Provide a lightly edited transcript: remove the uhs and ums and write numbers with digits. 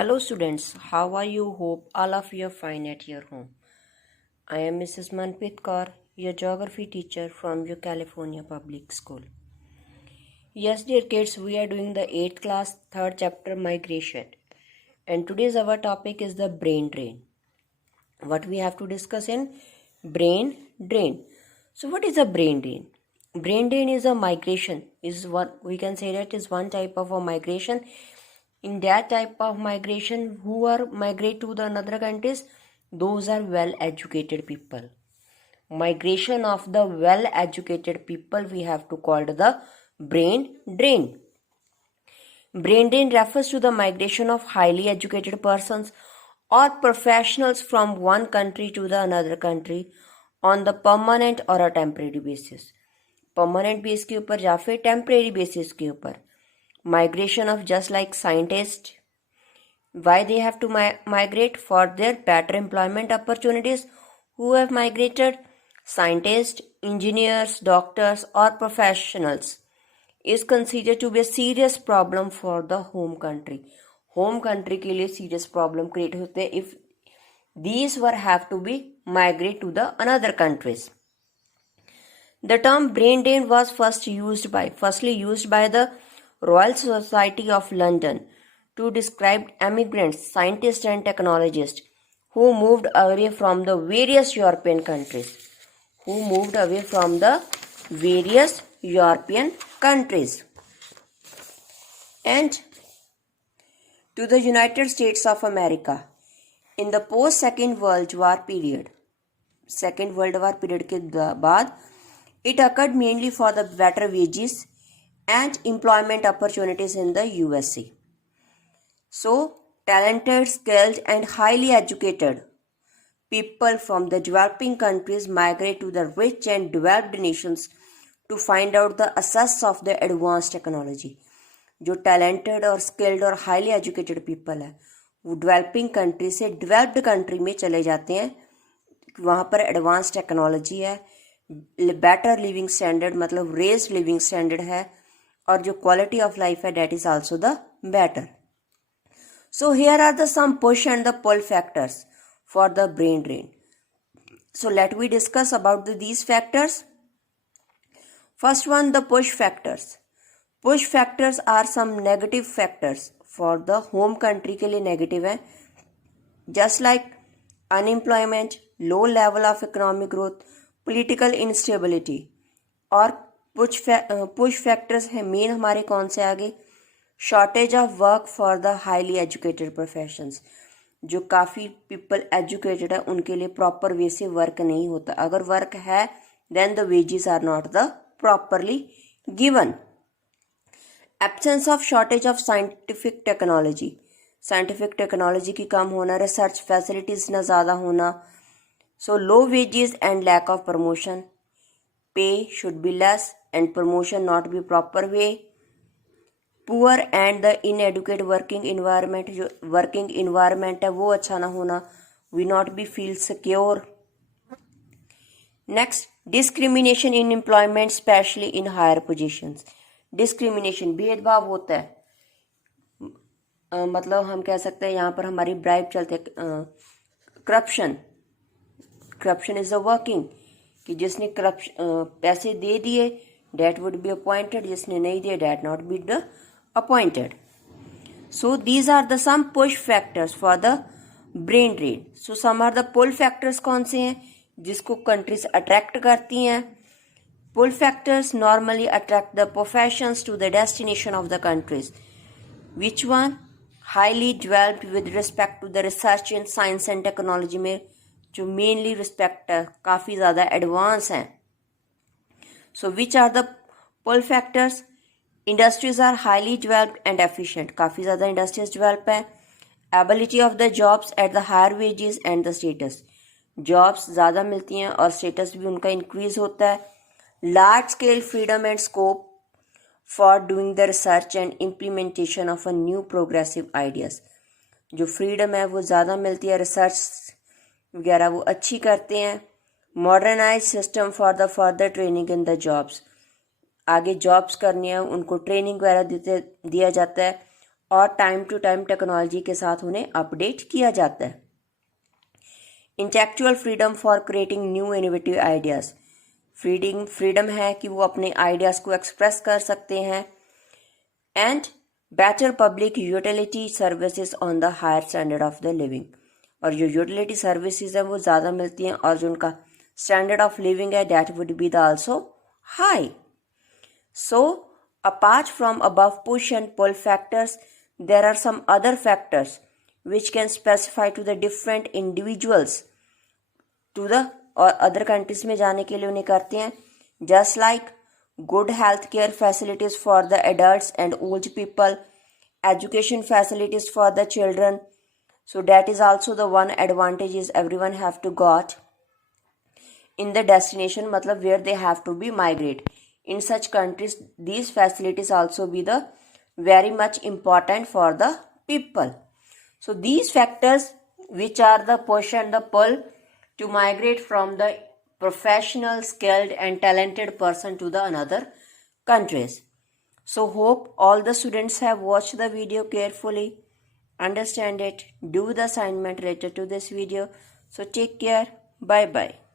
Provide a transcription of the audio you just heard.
Hello students, how are you? Hope all of you are fine at your home. I am Mrs. Manpreet Kaur, your geography teacher from your California Public School. Yes dear kids, we are doing the 8th class 3rd chapter migration, and today's our topic is the brain drain. What we have to discuss in brain drain. So what is a brain drain? Brain drain is a migration, is what we can say that is one type of a migration. In that type of migration, who are migrate to the another countries, those are well educated people. Migration of the well educated people we have to call the brain drain. Brain drain refers to the migration of highly educated persons or professionals from one country to the another country on the permanent or a temporary basis. Permanent base के ऊपर या फिर temporary basis के ऊपर. Migration of just like scientists. Why they have to migrate? For their better employment opportunities. Who have migrated? Scientists, engineers, doctors or professionals is considered to be a serious problem for the home country. Home country के लिए serious problem create होते हैं if these were have to be migrate to the another countries. The term brain drain was firstly used by the Royal Society of London to describe emigrants, scientists and technologists who moved away from the various European countries. And to the United States of America in the post-Second World War period. Second World War period के बाद it occurred mainly for the better wages and employment opportunities in the USA. So, talented, skilled and highly educated people from the developing countries migrate to the rich and developed nations to find out the access of the advanced technology. जो talented और skilled और highly educated people है वो developing country से developed country में चले जाते हैं. वहाँ पर advanced technology है, बेटर लिविंग स्टैंडर्ड मतलब रेस्ड लिविंग स्टैंडर्ड है और जो क्वालिटी ऑफ लाइफ है that is also the better. So here are the some push and the pull factors for the brain drain. So let we discuss about these factors. First one, the push factors. Push factors are some negative factors for the home country के लिए negative है, just like unemployment, low level of economic growth, political instability. और push factors है main हमारे कौन से आगे? Shortage of work for the highly educated professions. जो काफ़ी पीपल एजुकेटेड है उनके लिए प्रॉपर वे से वर्क नहीं होता. अगर वर्क है then the wages are not the properly given. Absence of shortage of scientific technology. Scientific technology की कम होना, रिसर्च फैसिलिटीज़ ना ज़्यादा होना. So low wages and lack of promotion. Pay should be less and promotion not be proper way. Poor and the inadequate working environment. जो working environment है वो अच्छा ना होना. We not be feel secure. Next, discrimination in employment, especially in higher positions. Discrimination भेदभाव होता है. मतलब हम कह सकते हैं यहाँ पर हमारी ब्राइब चलते corruption. Corruption is a working कि जिसने पैसे दे दिए डेट वुड बी अपॉइंटेड, जिसने नहीं दिए date not be the appointed. So these are the some push factors for the brain drain. So some are the pull factors कौन से हैं जिसको कंट्रीज अट्रैक्ट करती हैं? Pull factors normally attract the professions to the destination of the countries. Which one? Highly developed with respect to the research in science and technology में जो mainly respect है काफ़ी ज़्यादा एडवांस हैं. So which are the pull factors? Industries are highly developed and efficient. काफ़ी ज़्यादा industries develop हैं. Ability of the jobs at the higher wages and the status. Jobs ज़्यादा मिलती हैं और स्टेटस भी उनका इंक्रीज होता है. Large scale freedom and scope for doing the research and implementation of a new progressive ideas. जो फ्रीडम है वो ज़्यादा मिलती है, रिसर्च वगैरह वो अच्छी करते हैं. Modernise system for the further training in the jobs. आगे जॉब्स करनी है उनको ट्रेनिंग वगैरह दिया जाता है और टाइम टू टाइम टेक्नोलॉजी के साथ उन्हें अपडेट किया जाता है। Intellectual freedom for creating new innovative ideas, freedom है कि वो अपने आइडियाज़ को एक्सप्रेस कर सकते हैं। And better public utility services on the higher standard of the living, और जो यूटिलिटी सर्विसेज हैं वो ज़्यादा मिलती हैं और जो उनका स्टैंडर्ड ऑफ लिविंग है that would be the also high. So apart from above push and pull factors, there are some other factors which can specify to the different individuals to the और other countries में जाने के लिए उन्हें करते हैं। Just like good health care facilities for the adults and old people, education facilities for the children, so that is also the one advantage is everyone have to got in the destination, matlab where they have to be migrate. In such countries these facilities also be the very much important for the people. So these factors which are the push and the pull to migrate from the professional, skilled and talented person to the another countries. So hope all the students have watched the video carefully, understand it, do the assignment related to this video. So take care, bye bye.